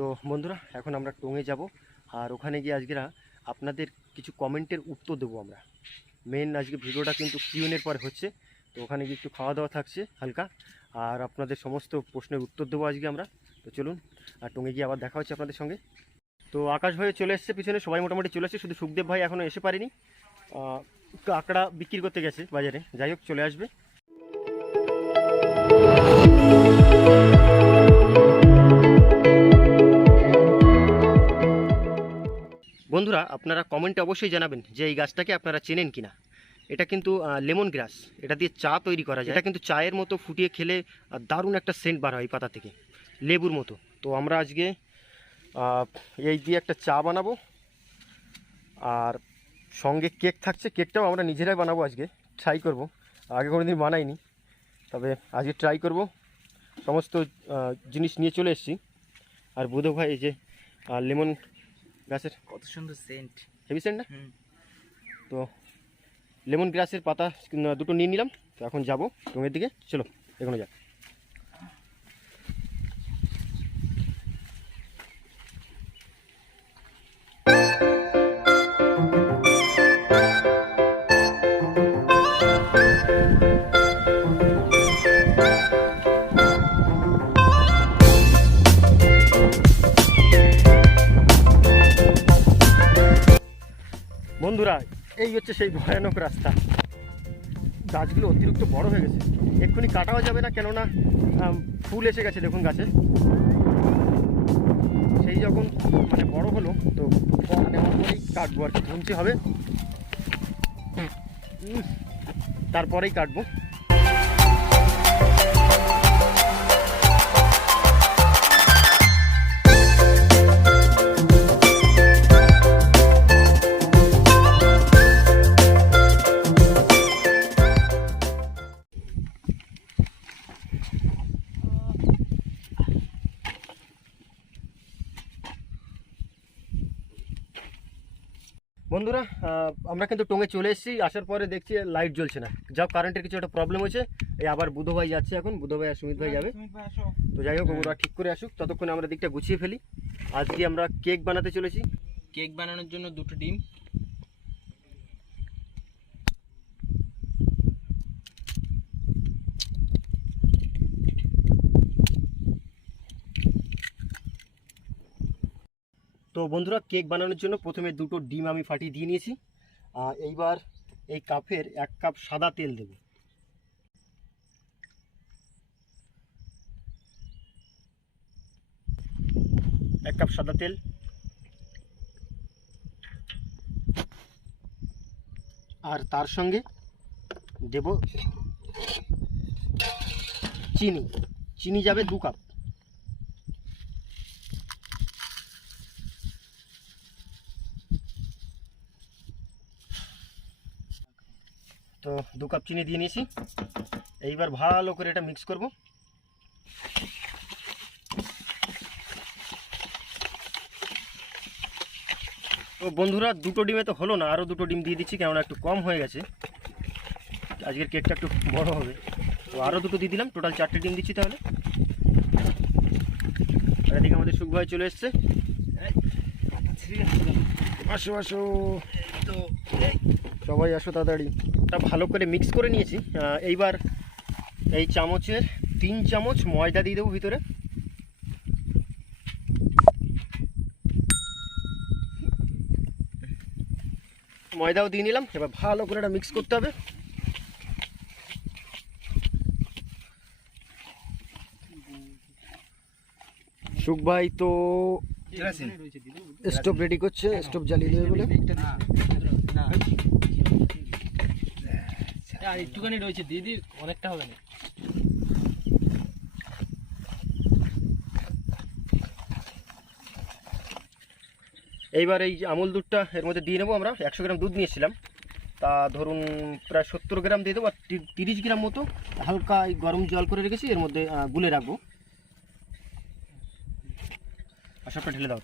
তো বন্ধুরা এখন আমরা টঙে যাব, আর ওখানে গিয়ে আজকে আপনাদের কিছু কমেন্টের উত্তর দেবো আমরা। মেন আজকে ভিডিওটা কিন্তু কিউএনের পরে হচ্ছে, তো ওখানে গিয়ে একটু খাওয়া দাওয়া থাকছে হালকা, আর আপনাদের সমস্ত প্রশ্নের উত্তর দেবো আজকে আমরা। তো চলুন, আর টঙে গিয়ে আবার দেখা হচ্ছে আপনাদের সঙ্গে। তো আকাশ ভাই চলে এসছে পিছনে, সবাই মোটামুটি চলে এসছে, শুধু সুখদেব ভাই এখনও এসে পারেনি, কাঁকড়া বিক্রি করতে গেছে বাজারে। যাই হোক, চলে আসবে। বন্ধুরা, আপনারা কমেন্টে অবশ্যই জানাবেন যে এই গাছটাকে আপনারা চেনেন কিনা। এটা কিন্তু লেমন গ্রাস, এটা দিয়ে চা তৈরি করা যায়। এটা কিন্তু চায়ের মতো ফুটিয়ে খেলে দারুণ একটা সেন্ট বার হয় এই পাতা থেকে, লেবুর মতো। তো আমরা আজকে এই দিয়ে একটা চা বানাবো, আর সঙ্গে কেক থাকছে। কেকটাও আমরা নিজেরাই বানাবো, আজকে ট্রাই করব। আগে কোনোদিন বানাইনি, তবে আজকে ট্রাই করব। সমস্ত জিনিস নিয়ে চলে এসেছি। আর বুধ ভাই এই যে লেমন গাছের কত সুন্দর সেন্ট, হেভি সেন্ট না? তো লেমন গ্রাসের পাতা দুটো নিয়ে নিলাম। তো এখন যাবো টঙের দিকে, চলো এখনো যাক। বন্ধুরা, এই হচ্ছে সেই ভয়ানক রাস্তা। গাছগুলো অতিরিক্ত বড় হয়ে গেছে, এক্ষুনি কাটাও যাবে না, কেননা ফুল এসে গেছে দেখুন গাছে। সেই যখন মানে বড় হলো, তো নেওয়ার পরেই কাটবো আর কি, ধুনতে হবে, তারপরেই কাটবো। বন্ধুরা, আমরা কিন্তু টঙে চলে এসেছি। আসার পরে দেখছি লাইট জ্বলছে না, যা কারেন্টের কিছু একটা প্রবলেম হয়েছে। এই আবার বুধ ভাই যাচ্ছে, এখন বুধ ভাই আর সুমিত ভাই যাবে। তো যাই হোক, ওরা ঠিক করে আসুক, ততক্ষণে আমরা দিকটা গুছিয়ে ফেলি। আজকে আমরা কেক বানাতে চলেছি। কেক বানানোর জন্য দুটো ডিম, তো বন্ধুরা, কেক বানানোর জন্য প্রথমে দুটো ডিম আমি ফাটিয়ে দিয়ে নিয়েছি। এইবার এই কাপের 1 কাপ সাদা তেল দেব। এক কাপ সাদা তেল, আর তার সঙ্গে দেব চিনি। চিনি যাবে 2 কাপ। তো 2 কাপ চিনি দিয়ে নিয়েছি। এইবার ভালো করে এটা মিক্স করব। তো বন্ধুরা, দুটো ডিমে তো হলো না, আরও দুটো ডিম দিয়ে দিচ্ছি, কেননা একটু কম হয়ে গেছে, আজকের কেকটা একটু বড় হবে। তো আরও দুটো দিয়ে দিলাম, টোটাল 4টে ডিম দিচ্ছি তাহলে। আর এদিকে আমাদের সুখ ভাই চলে এসছে। আসো আসো, তো সবাই আসো তাড়াতাড়ি। এটা ভালো করে মিক্স করে নিয়েছি। এইবার এই চামচের 3 চামচ ময়দা দিয়ে দেবো ভিতরে। ময়দাও দিয়ে নিলাম। এবার ভালো করে এটা মিক্স করতে হবে। সুখ ভাই তো স্টোভ রেডি করছে, স্টোভ জ্বালিয়ে দেবে বলে। একটুখানি রয়েছে, দিদি অনেকটা হবে না। এইবার এই আমুল দুধটা এর মধ্যে দিয়ে নেবো আমরা। 100 গ্রাম দুধ নিয়েছিলাম, তা ধরুন প্রায় 70 গ্রাম দিয়ে দেবো। আর 30 গ্রাম মতো হালকা গরম জল করে রেখেছি, এর মধ্যে গুলে রাখবো। আর সবটা ঢেলে দাও,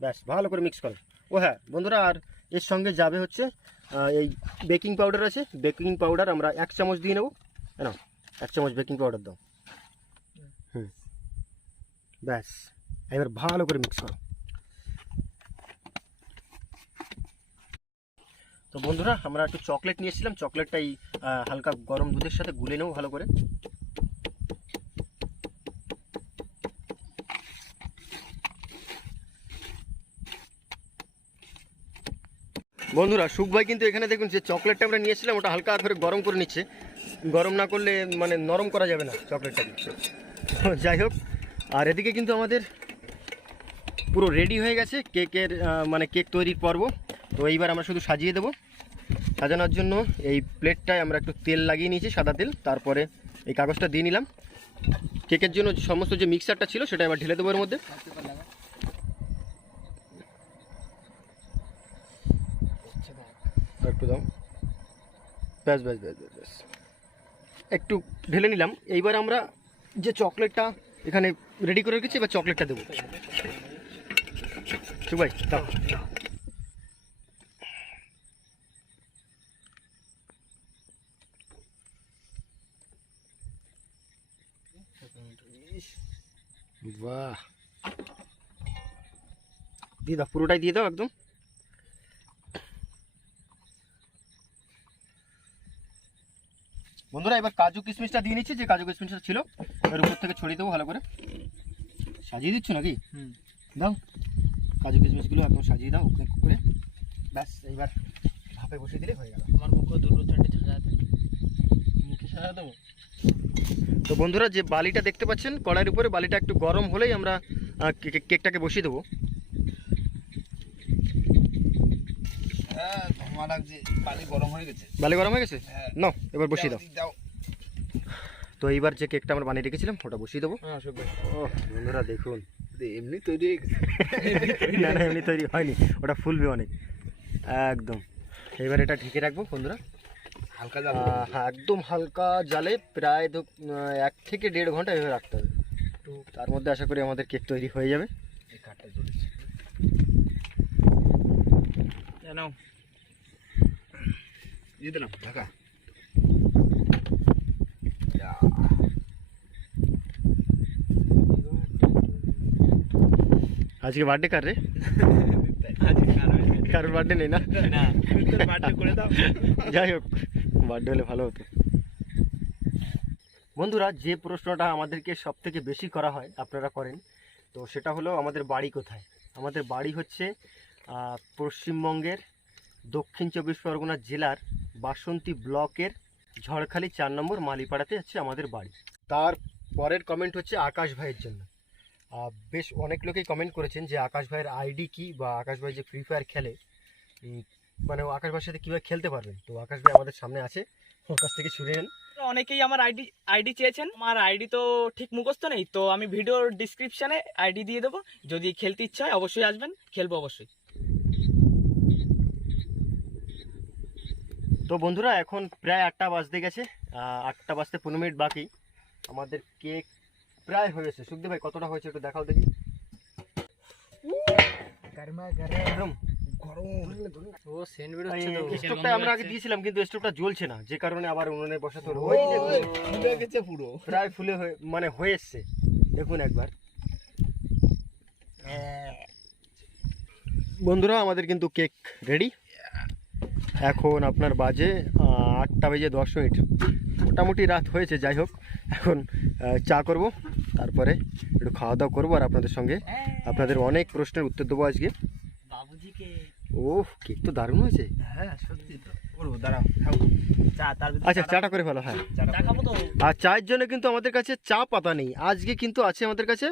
ব্যাস ভালো করে মিক্স করো। ও হ্যাঁ বন্ধুরা, আর এর সঙ্গে যাবে হচ্ছে এই বেকিং পাউডার আছে, বেকিং পাউডার আমরা 1 চামচ দিয়ে নেবো। না, 1 চামচ বেকিং পাউডার দাও। ব্যাস এবার ভালো করে মিক্স করো। তো বন্ধুরা আমরা একটু চকলেট নিয়েছিলাম, চকলেটটাই হালকা গরম দুধের সাথে গুলে নেবো ভালো করে। বন্ধুরা সুখ ভাই কিন্তু এখানে দেখুন যে চকলেটটা আমরা নিয়েছিলাম ওটা হালকা করে গরম করে নিচ্ছে। গরম না করলে মানে নরম করা যাবে না চকলেটটাকে। যাই হোক, আর এদিকে কিন্তু আমাদের পুরো রেডি হয়ে গেছে কেকের মানে কেক তৈরির পর্ব। তো এইবার আমরা শুধু সাজিয়ে দেবো। সাজানোর জন্য এই প্লেটটায় আমরা একটু তেল লাগিয়ে নিয়েছি, সাদা তেল। তারপরে এই কাগজটা দিয়ে নিলাম। কেকের জন্য সমস্ত যে মিক্সারটা ছিল সেটা এবার ঢেলে দেবো এর মধ্যে। একটু দাও, ব্যাস ব্যাস ব্যাস ব্যাস ব্যাস, একটু ঢেলে নিলাম। এইবার আমরা যে চকলেটটা এখানে রেডি করে রেখেছি এবার চকলেটটা দেবো। ঠিক ভাই দাও। বাহ, দিয়ে দাও, পুরোটাই দিয়ে দাও একদম। বন্ধুরা এবার কাজু কিশমিশটা দিয়ে নিচ্ছি, যে কাজু কিশমিশটা ছিল এর উপর থেকে ছড়িয়ে দেবো ভালো করে। সাজিয়ে দিচ্ছ নাকি? দাও, কাজু কিশমিশগুলো একদম সাজিয়ে দাও উপরে করে। ব্যাস এইবার ভাপে বসিয়ে দিলে হয়ে গেল। আমার মুখে দুটো চারটে সাজাতে, মুখে সাজা দেবো। তো বন্ধুরা যে বালিটা দেখতে পাচ্ছেন কড়াইয়ের উপরে, বালিটা একটু গরম হলেই আমরা কেকটাকে বসিয়ে দেবো। বালি গরম হয়ে গেছে। বালি গরম হয়ে গেছে? হ্যাঁ। নাও এবার বসিয়ে দাও। দাও। তো এইবার যে কেকটা আমরা বানিয়ে রেখেছিলাম ওটা বসিয়ে দেবো। হ্যাঁ সব ও বন্ধুরা দেখুন, এমনি তৈরি হয়ে গেছে। না না এমনি তৈরি হয়নি, ওটা ফুলবে অনেক একদম। এবার এটা ঢেকে রাখবো বন্ধুরা হালকা জাল। হ্যাঁ একদম হালকা জালে, প্রায় 1 থেকে 1.5 ঘন্টা এভাবে রাখতে হবে। তো তার মধ্যে আশা করি আমাদের কেক তৈরি হয়ে যাবে। এই কাঠটা জ্বলেছে। জানো দিয়ে দিলাম ঢাকা। আজকে বার্থডে কার রে? কারোর বার্থডে নেই না? না বাটি করে দাও। যাই হোক, বার্থডে হলে ভালো হতো। বন্ধুরা যে প্রশ্নটা আমাদেরকে সব থেকে বেশি করা হয়, আপনারা করেন, তো সেটা হলো আমাদের বাড়ি কোথায়। আমাদের বাড়ি হচ্ছে পশ্চিমবঙ্গের দক্ষিণ 24 পরগনা জেলার বাসন্তী ব্লকের ঝড়খালি 4 নম্বর মালিপাড়াতে হচ্ছে আমাদের বাড়ি। তার পরের কমেন্ট হচ্ছে আকাশ ভাইয়ের জন্য। বেশ অনেক লোকেই কমেন্ট করেছেন যে আকাশ ভাইয়ের আইডি কি, বা আকাশ ভাই যে ফ্রি ফায়ার খেলে মানে আকাশ ভাইয়ের সাথে কীভাবে খেলতে পারবেন। তো আকাশ ভাই আমাদের সামনে আছে, ওর কাছ থেকে শুনে নেন। অনেকেই আমার আইডি চেয়েছেন। আমার আইডি তো ঠিক মুখস্থ নেই, তো আমি ভিডিওর ডিসক্রিপশনে আইডি দিয়ে দেবো। যদি খেলতে ইচ্ছা হয় অবশ্যই আসবেন, খেলবো অবশ্যই। তো বন্ধুরা এখন প্রায় 8টা বাজতে গেছে, 8টা বাজতে 15 মিনিট বাকি। আমাদের কেক প্রায় হয়েছে। সুখদেব ভাই কতটা হয়েছে একটু দেখাও দেখি। একদম ও সেন্ট বেরোচ্ছে তো। স্টোভটা আমরা আগে দিয়েছিলাম কিন্তু স্টোভটা জ্বলছে না, যে কারণে আবার উনুনে বসাতে হলো। ওই দেখুন ফুলে গেছে পুরো। প্রায় ফুলে মানে হয়ে এসছে, দেখুন একবার। বন্ধুরা আমাদের কিন্তু কেক রেডি। এখন আপনার বাজে 8টা বেজে 10 মিনিট, মোটামুটি রাত হয়েছে। যাই হোক, এখন চা করব, তারপরে একটু খাওয়া দাওয়া করবো, আর আপনাদের সঙ্গে আপনাদের অনেক প্রশ্নের উত্তর দেবো আজকে। বাবুজিকে ও কেক তো দারুণ হয়েছে। হ্যাঁ সত্যি তো। করবো দাঁড়াও খাও। চা, তার ভিতরে আচ্ছা চাটা করে ফেলো। হ্যাঁ চা খাবো তো। আর চায়ের জন্য কিন্তু আমাদের কাছে চা পাতা নেই আজকে, কিন্তু আছে আমাদের কাছে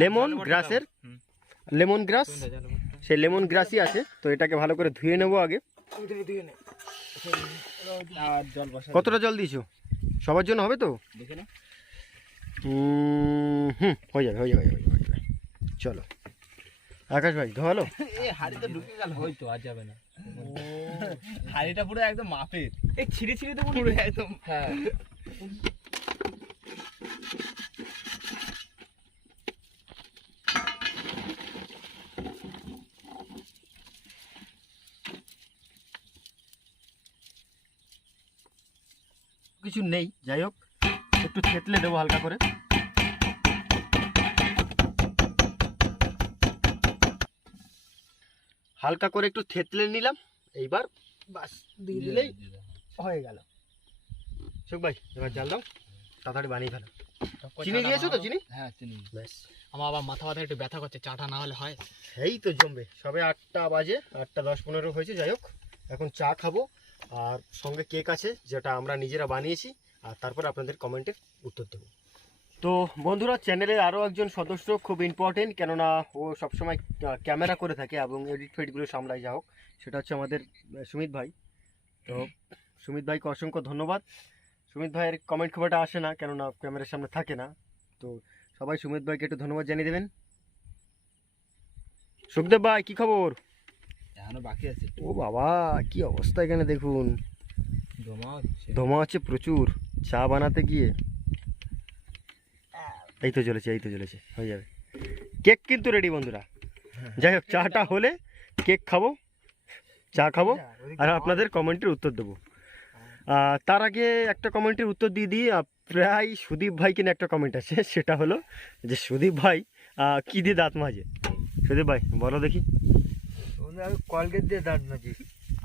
লেমন গ্রাসের, লেমন গ্রাস, সেই লেমন গ্রাসই আছে। তো এটাকে ভালো করে ধুয়ে নেবো আগে। আর জল বসা। কতটা জল দিয়েছো? সবার জন্য হবে তো? দেখে না। হয়ে যাবে হয়ে যাবে হয়ে যাবে হয়ে যাবে। চলো আকাশ ভাই ধোয়ালো। এই হাড়িতে ঢুকে গেল। হয়তো আজ যাবে না। হাড়িটা পুরো একদম মাপের। এই ছিঁড়ে ছিঁড়ে দেবো পুরো একদম। হ্যাঁ কিছু নেই, যাই হোক একটু থেতলে দেবো হালকা করে। হালকা করে একটু থেতলে নিলাম, এইবার বাস দিয়ে দিলেই হয়ে গেল। সুখ ভাই এবার জাল দাও, তাড়াতাড়ি বানিয়ে ফেলো। চিনি দিয়েছো তো? চিনি, হ্যাঁ চিনি। ব্যাস আমার আবার মাথা ব্যথা একটু ব্যথা করছে, চাটা না হলে হয়? এই তো জমবে, সবে 8টা বাজে, 8টা 10-15 হয়েছে। যাই হোক, এখন চা খাবো আর সঙ্গে কেক আছে যেটা আমরা নিজেরা বানিয়েছি, আর তারপর আপনাদের কমেন্টের উত্তর দেবো। তো বন্ধুরা, চ্যানেলের আরও একজন সদস্য খুব ইম্পর্টেন্ট, কেননা ও সবসময় ক্যামেরা করে থাকে এবং এডিট ফেডিটগুলো সামলায়। যা হোক, সেটা হচ্ছে আমাদের সুমিত ভাই। তো সুমিত ভাইকে অসংখ্য ধন্যবাদ। সুমিত ভাইয়ের কমেন্ট খুব একটা আসে না, কেননা ক্যামেরার সামনে থাকে না। তো সবাই সুমিত ভাইকে একটু ধন্যবাদ জানিয়ে দেবেন। সুখদেব ভাই কি খবর? এখনো বাকি আছে। ও বাবা, কি অবস্থা এখানে দেখুন, জমা হচ্ছে। ধোঁয়া আছে প্রচুর চা বানাতে গিয়ে। এই তো চলেছে, এই তো চলেছে, হয়ে যাবে। কেক কিন্তু রেডি বন্ধুরা। যাই হোক, চাটা হলে কেক খাবো, চা খাবো আর আপনাদের কমেন্টের উত্তর দেবো। তার আগে একটা কমেন্টের উত্তর দিয়ে দিই। প্রায় সুদীপ ভাই কিনা একটা কমেন্ট আছে, সেটা হলো যে সুদীপ ভাই কী দিয়ে দাঁত মাজে? সুদীপ ভাই বলো দেখি। কলগেট দিয়ে দাঁত মাজি।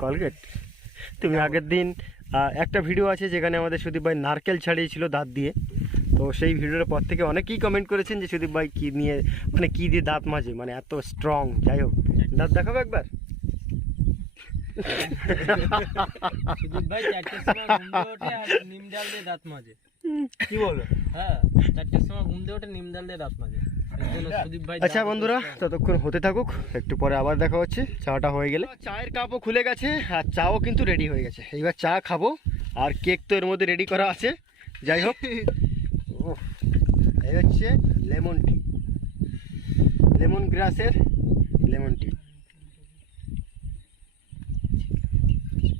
কলগেট? তুমি আগের দিন একটা ভিডিও আছে যেখানে আমাদের সুদীপ ভাই নারকেল ছাড়িয়েছিল দাঁত দিয়ে। তো সেই ভিডিওর পর থেকে অনেকেই কমেন্ট করেছেন যে সুদীপ ভাই কী নিয়ে, মানে কী দিয়ে দাঁত মাজে, মানে এত স্ট্রং। যাই হোক, দাঁত দেখাবো একবার। সুদীপ ভাই 4টের সময় ঘুম দিয়ে ওঠে আর নিম ডাল দিয়ে দাঁত মাজে। কি বলো? হ্যাঁ, 4টের সময় ঘুম দিয়ে ওঠে নিম ডাল দিয়ে দাঁত মাজে। এর জন্য সুদীপ ভাই আচ্ছা বন্ধুরা, ততক্ষণ হতে থাকুক, একটু পরে আবার দেখা হচ্ছে চাটা হয়ে গেলে। চায়ের কাপও খুলে গেছে আর চাও কিন্তু রেডি হয়ে গেছে। এইবার চা খাবো আর কেক তো এর মধ্যে রেডি করা আছে। যাই হোক, এই হচ্ছে লেমন টি, লেমন গ্রাসের লেমন টি।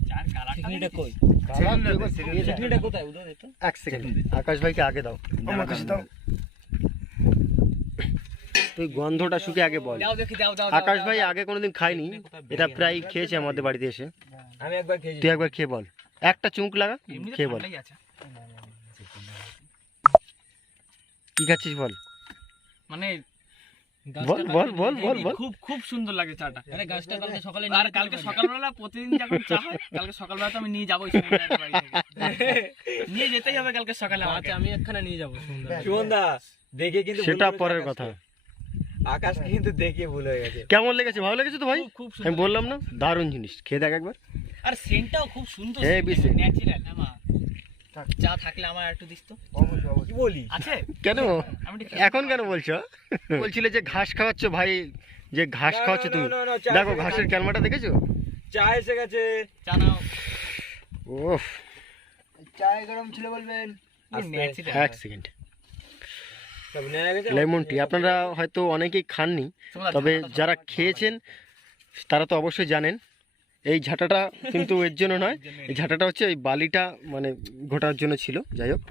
চার কালারটা কই? চিনিটা কোথায় উদয় এটা? এক সেকেন্ড, আকাশ ভাইকে আগে দাও। আমার কাছে দাও, তুই গন্ধটা শুকে আগে বল। দাও দেখি, দাও দাও। আকাশ ভাই আগে কোনোদিন খায়নি, এটা প্রায় খেয়েছে আমাদের বাড়িতে এসে। আমি একবার খেয়েছি। তুই একবার খেয়ে বল, একটা চুমুক লাগা, খেয়ে বল কি খাচ্ছিস বল। মানে বল বল বল বল বল। খুব খুব সুন্দর লাগে চাটা। আরে গাছটা কালকে সকালে আর কালকে সকালবেলা প্রতিদিন যখন চা হয়, কালকে সকালবেলা তো আমি নিয়ে যাবোই সুমনদার বাড়ি থেকে। নিয়ে যেতেই হবে কালকে সকালে আমাকে। আচ্ছা, আমি একখানা নিয়ে যাবো সুন্দর। সুমনদা দেখে কিন্তু সেটা পরের কথা। আকাশকে কিন্তু দেখে ভুল হয়ে গেছে। কেমন লেগেছে? ভালো লেগেছে তো ভাই? খুব আমি সুন্দর। বললাম না, দারুণ জিনিস, খেয়ে দেখ একবার। আর সেন্টটাও খুব সুন্দর, হেভি scent। ন্যাচারাল। আমার চা থাকলে আমার একটু দিস তো। কি বলি? আছে? কেন আমি একটু এখন কেন বলছো? বলছিলে যে ঘাস খাওয়াচ্ছ ভাই, যে ঘাস খাওয়াচ্ছ তুমি। দেখো ঘাসের ক্যালমাটা দেখেছো? চা এসে গেছে। চা নাও। ওফ, চায় গরম ছিল বলবেন। ন্যাচারাল। এক সেকেন্ড। লেমন টি আপনারা হয়তো অনেকেই খাননি, তবে যারা খেয়েছেন তারা তো অবশ্যই জানেন। এই ঝাঁটাটা কিন্তু এর জন্য নয়, এই ঝাঁটাটা হচ্ছে এই বালিটা মানে ঘোটার জন্য ছিল। যাই হোক,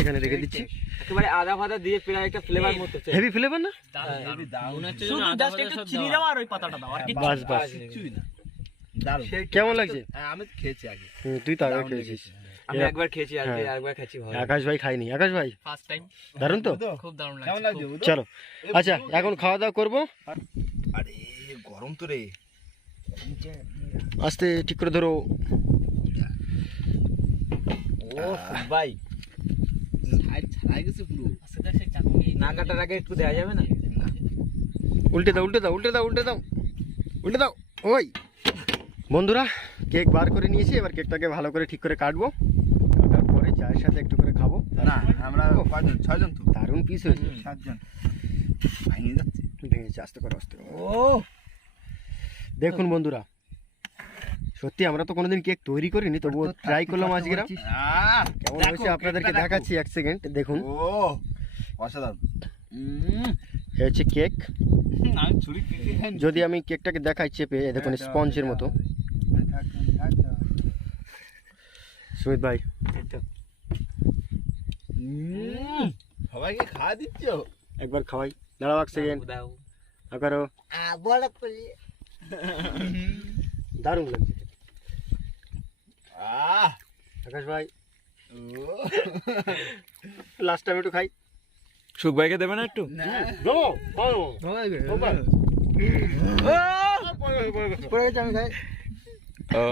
এখানে রেখে দিচ্ছি। একেবারে আদা ফাদা দিয়ে প্রায় একটা ফ্লেভার মতো। হেভি ফ্লেভার না? মনে হচ্ছে শুধু যেন আদা জাস্ট বাটা একটু সব চিনি দেওয়া। দাও আর ওই পাতাটা দাও, আর কিছু বাস বাস। কিছুই না। দারুণ। কেমন লাগছে? আমি তো খেয়েছি আগে। তুই তো আগে খেয়েছিস। আমি একবার খেয়েছি, আজকে হ্যাঁ। একবার খেয়েছি। ভালো। আকাশ ভাই খাইনি। আকাশ ভাই ফার্স্ট টাইম। দারুণ তো? খুব দারুণ কেমন লাগছে। লাগছে? চলো, আচ্ছা এখন খাওয়া দাওয়া করবো। আরে গরম তো রে। আস্তে ঠিক করে ধরো। ও ভাই সাইড ছাড়াই গেছে পুরো। সেটা সেই চাটনি না কাটার আগে একটু দেওয়া যাবে না? উল্টে দাও, উল্টে দাও, উল্টে দাও, উল্টে দাও, উল্টে দাও। ওই বন্ধুরা, কেক বার করে নিয়েছি, এবার কেকটাকে ভালো করে ঠিক করে কাটবো। কাটার পরে চায়ের সাথে একটু করে খাবো। না আমরা কয়জন? 6 জন তো। দারুণ পিস হয়েছে। 7 জন। ভেঙে যাচ্ছে। ভেঙেছে, আস্তে করে আস্তে করে। ও দেখুন বন্ধুরা, সত্যি আমরা তো কোনোদিন কেক তৈরি করিনি, তবুও ট্রাই করলাম আজকে। কেমন হয়েছে আপনাদেরকে দেখাচ্ছি, এক সেকেন্ড দেখুন। ও অসাধারণ। এই হচ্ছে কেক। আমি ছুরি কেটে খাই। যদি আমি কেকটাকে দেখাই চেপে, এই দেখুন স্পঞ্জের মতো। সুমিত ভাই সবাইকে খাওয়া দিচ্ছ? একবার খাওয়াই, দাঁড়াও এক সেকেন্ড। আকারও দারুণ লাগছে। আকাশ ভাই লাস্ট টাইম একটু খাই। সুখ ভাইকে দেবে না একটু? পড়ে গেছে আমি খাই। ও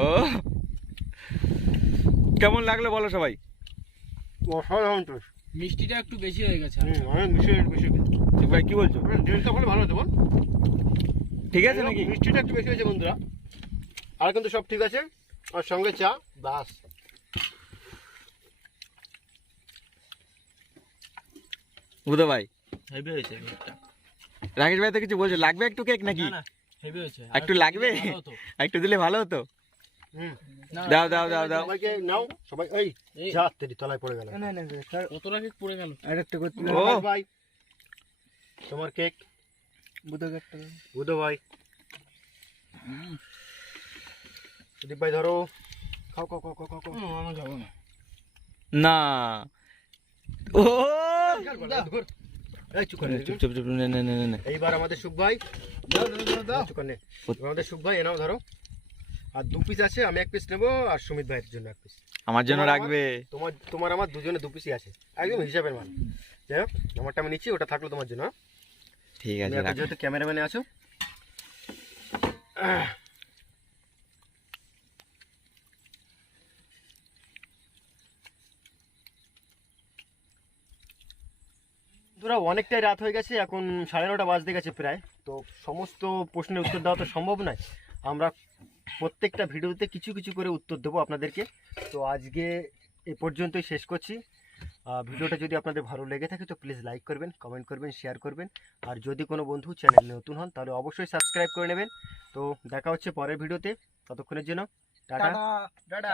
কেমন লাগলো বলো সবাই? অসাধারণ তো। মিষ্টিটা একটু বেশি হয়ে গেছে অনেক বেশি সুখ ভাই কি বলছো? ড্রিঙ্কটা হলে ভালো হতো বল। ঠিক আছে নাকি? মিষ্টিটা একটু বেশি হয়েছে বন্ধুরা, আর কিন্তু সব ঠিক আছে। আর সঙ্গে চা, বাস। বুধো ভাই, হেভি হয়েছে কেকটা। রাকেশ ভাই তো কিছু বলছো, লাগবে একটু কেক নাকি? না হেভি হয়েছে। একটু লাগবে? একটু দিলে ভালো হতো। দাও দাও দাও দাও। সবাইকে নাও, সবাই এই যা তেরি তলায় পড়ে গেল। কতটা কেক পড়ে গেল? আরেকটা করতে ও ভাই তোমার কেক। বুধো ভাই, সুদীপ ভাই ধরো, খাও খাও খাও খাও খাও খাও। আমি যাবো না। না, ও এই চুপ কর, চুপ চুপ চুপ, নে নে নে নে নে। এইবার আমাদের সুখ ভাই, দাও দাও দাও দাও। চুপ কর নে। এবার আমাদের সুখ ভাই এনাও ধরো। আর 2 পিস আছে, আমি 1 পিস নেবো আর সুমিত ভাইয়ের জন্য 1 পিস। আমার জন্য তোমার রাখবে। তোমার আমার দুজনে 2 পিসই আছে, একদম হিসাবের মাল। যাই হোক, আমারটা আমি নিচ্ছি, ওটা থাকলো তোমার জন্য। ঠিক আছে, তুমি এখন রাখ। যেহেতু ক্যামেরাম্যানে আছো, বন্ধুরা অনেকটাই রাত হয়ে গেছে, এখন 9:30 বাজতে গেছে প্রায়। তো সমস্ত প্রশ্নের উত্তর দেওয়া তো সম্ভব নয়, আমরা প্রত্যেকটা ভিডিওতে কিছু কিছু করে উত্তর দেবো আপনাদেরকে। তো আজকে এ পর্যন্তই শেষ করছি। ভিডিওটা যদি আপনাদের ভালো লেগে থাকে তো প্লিজ লাইক করবেন, কমেন্ট করবেন, শেয়ার করবেন। আর যদি কোনো বন্ধু চ্যানেলে নতুন হন তাহলে অবশ্যই সাবস্ক্রাইব করে নেবেন। তো দেখা হচ্ছে পরের ভিডিওতে, ততক্ষণের জন্য টাটা। টাটা।